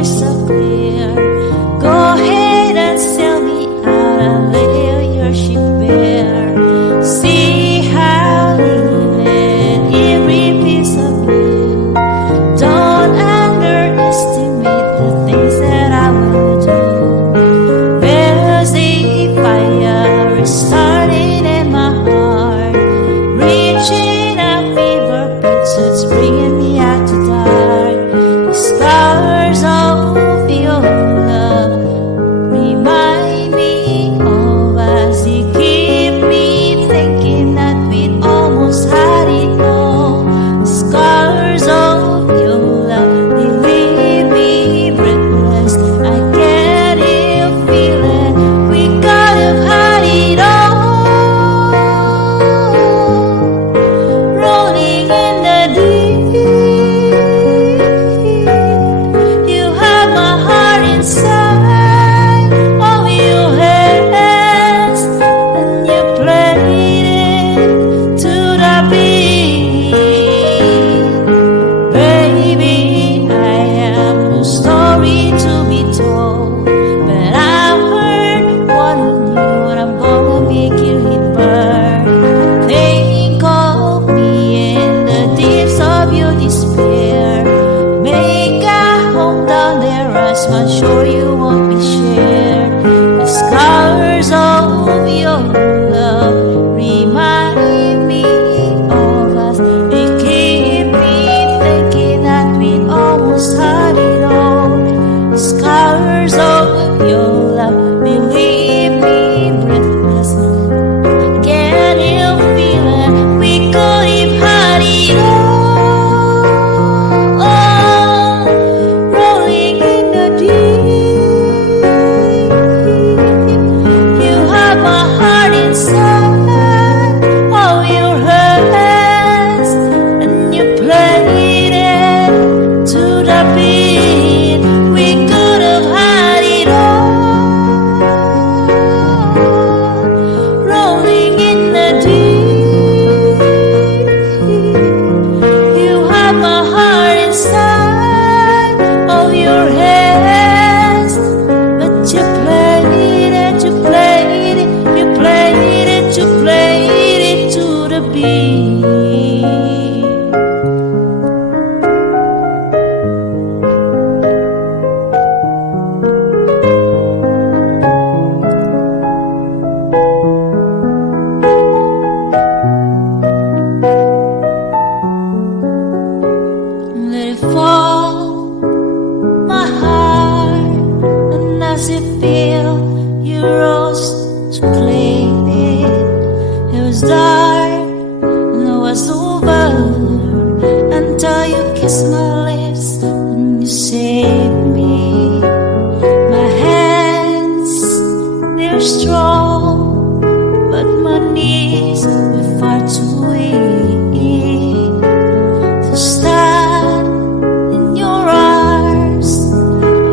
crystal clear. Go ahead and sail me out and lay your ship bare. See how living every piece of you. Don't underestimate the things that I will do. There's a fire starting in my heart, reaching a fever pitch, so it's bringing me out to dark. The scars of your love remind me of us. They keep me thinking that we'd almost had it all. The scars of your love, they leave me breathless. I can't help feeling we could have had it all. Rolling in the deep, you have my heart inside of your hands, and you played it to the beat. Baby, I have no story to be told, but I've heard one of you, and I'm gonna make you hit burn. Think of me in the depths of your despair. Make a home down there, as I'm sure you won't be shared. The scars of your love remind me of us. They keep me thinking that we'd almost had it all. The scars of your love, they leave me breathless. Can't help feeling we could have had it all. Rolling in the deep, you have my heart inside of your hands, and you played it to the beat. We could have had it all. Rolling in the deep, you have my heart inside of your hands, but you played it, you played it, you played it, you played it to the beat. Let it fall, my heart, and as you feel, you rose to claim it. It was dark and it was over until you kissed my lips and you saved me. My hands, they're strong, but my knees were far too weak to stand in your arms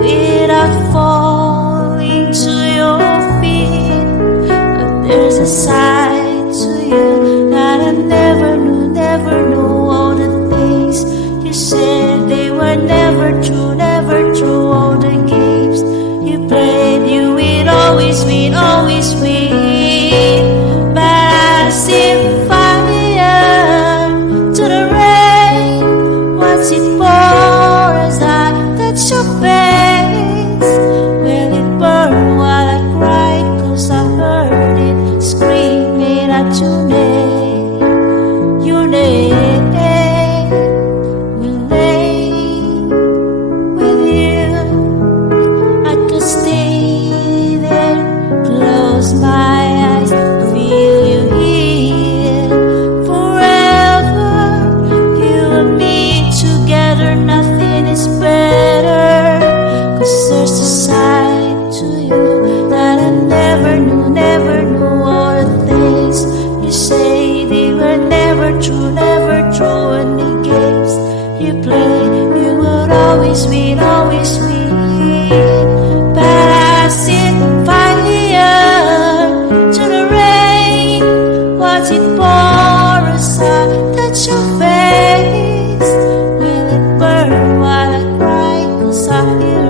without falling to your feet. But there's a side to you that I never knew, never knew. All the things you said, they were never true, never true. All the games you played, you will always win, always win. But I see fire to the rain. What's it for as I touch your face? Will it burn while I cry? 'Cause I heard it screaming at your name. Your name will lay with you. I could stay there, close my eyes, feel you here forever. You and me together, nothing is better. 'Cause there's a side to you that I never knew, never knew. All the things you say, they were never true, never true. And the games you play, you would always win, always win. But I see fire to the rain. What's it for as I touch your face? Will it burn while I cry? 'Cause I hear